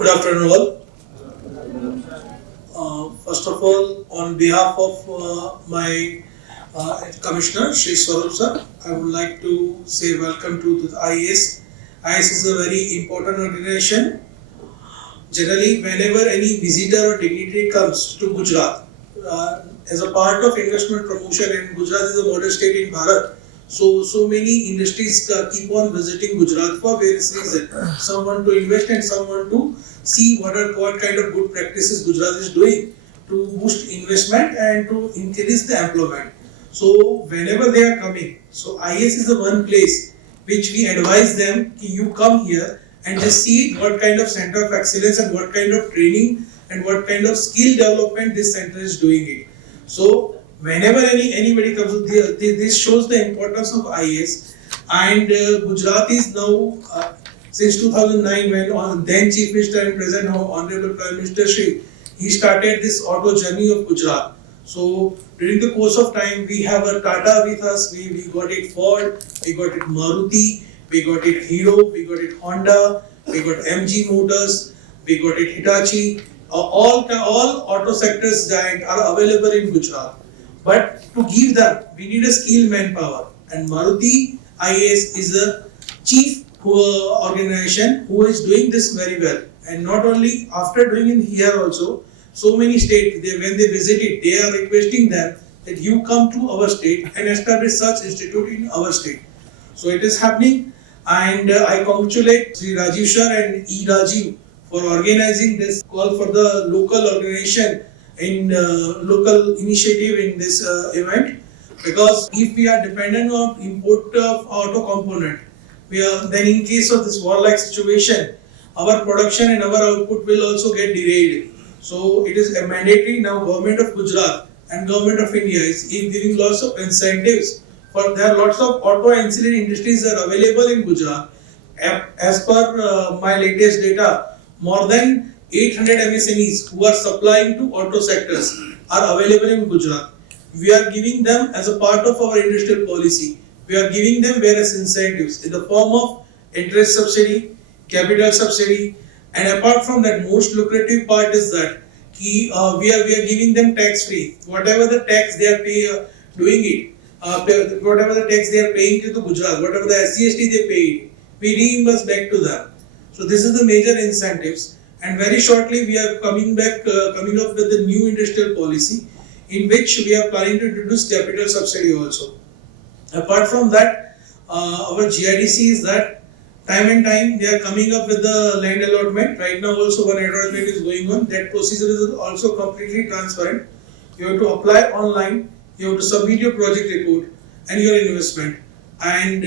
Good afternoon all. First of all, on behalf of my Commissioner, Shri Swarup sir, I would like to say welcome to the iACE. iACE is a very important organization. Generally, whenever any visitor or dignitary comes to Gujarat, as a part of investment promotion, and Gujarat is a model state in Bharat, so many industries keep on visiting Gujarat for various reasons. Some want to invest and some want to see what kind of good practices Gujarat is doing to boost investment and to increase the employment. So whenever they are coming, so iACE is the one place which we advise them कि you come here and just see what kind of center of excellence and what kind of training and what kind of skill development this center is doing it. So whenever anybody comes, this shows the importance of iACE. And Gujarat is now since 2009, when then Chief Minister and present Honorable Prime Minister Shri, he started this auto journey of Gujarat. So during the course of time, we have a Tata with us. We got it Ford, we got it Maruti, we got it Hero, we got it Honda, we got MG Motors, we got it Hitachi. All auto sectors giant are available in Gujarat. But to give them, we need a skilled manpower. And Maruti iACE is a chief organization who is doing this very well. And not only after doing it here also, so many states, when they visit it, they are requesting them that you come to our state and establish such institute in our state. So it is happening, and I congratulate Sri Rajiv sir and 𝗖𝗔𝗟𝗟 for organizing this call for the local organization in local initiative in this event. Because if we are dependent on import of auto component, then in case of this war-like situation, our production and our output will also get derailed. So it is a mandatory now. Government of Gujarat and Government of India is giving lots of incentives. There are lots of auto ancillary industries that are available in Gujarat. As per my latest data, more than 800 MSMEs who are supplying to auto sectors are available in Gujarat. We are giving them as a part of our industrial policy. We are giving them various incentives in the form of interest subsidy, capital subsidy, and apart from that, most lucrative part is that we are giving them tax free. Whatever the tax they are doing it, whatever the tax they are paying to Gujarat, whatever the SGST they pay, we reimburse back to them. So this is the major incentives. And very shortly we are coming up with the new industrial policy, in which we are planning to introduce capital subsidy also. Apart from that, our GIDC is that time and time they are coming up with the land allotment. Right now also one allotment is going on. That procedure is also completely transparent. You have to apply online, you have to submit your project report and your investment. And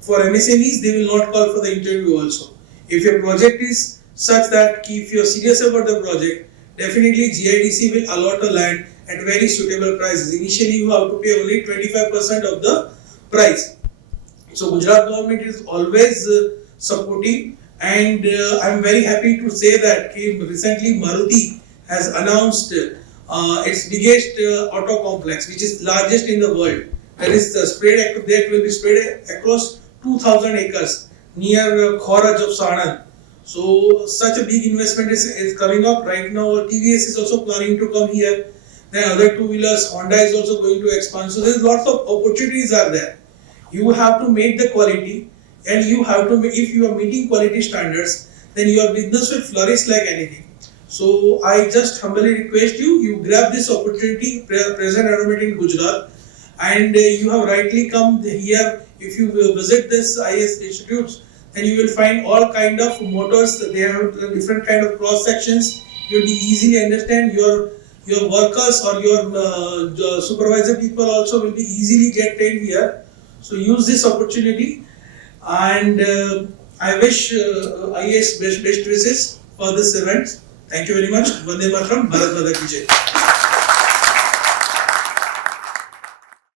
for MSMEs, they will not call for the interview also. If your project is such that if you are serious about the project, definitely GIDC will allot a land at very suitable prices. Initially you have to pay only 25% of the price. So Gujarat government is always supportive, and I am very happy to say that recently Maruti has announced its biggest auto complex, which is largest in the world. That is that will be spread across 2,000 acres near 𝗟𝗢𝗖𝗔𝗟𝗟. So such a big investment is coming up right now. TVS is also planning to come here. Then other two-wheelers, Honda is also going to expand. So there is lots of opportunities are there. You have to make the quality, and you have to, if you are meeting quality standards, then your business will flourish like anything. So I just humbly request you grab this opportunity, present environment in Gujarat, and you have rightly come here. If you visit this iACE institutes, then you will find all kind of motors. They have different kind of cross sections. You will be easily understand. Your workers or your supervisor people also will be easily get trained here. So use this opportunity, and I wish iACE best wishes for this event. Thank you very much. Vande Mataram, Bharat Mata Ki Jai.